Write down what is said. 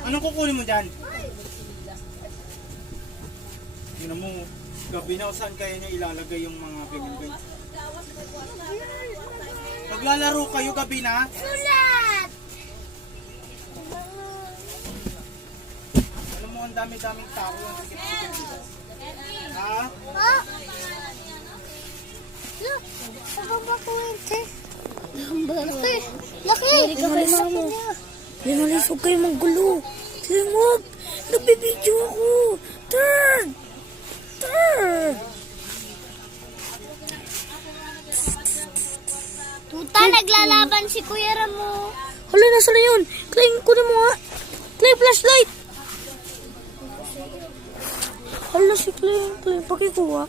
Anong kukunin mo dyan? Yun mo, gabi na saan kaya niya ilalagay yung mga ganyan. Maglalaro kayo gabi na? Sulat! Alam mo, ang dami-daming tao. Ha? Ha? Look! Sababa ko ito. Laki! Laki! Linalis, huwag kayo manggulo. Tingog! Nagbibidyo ako! Turn! Turn! Tuta, naglalaban si Kuya Ramo. Hala, nasa na yun? Clay, kunin mo nga. Clay, flashlight! Hala si Clay, pakikuha.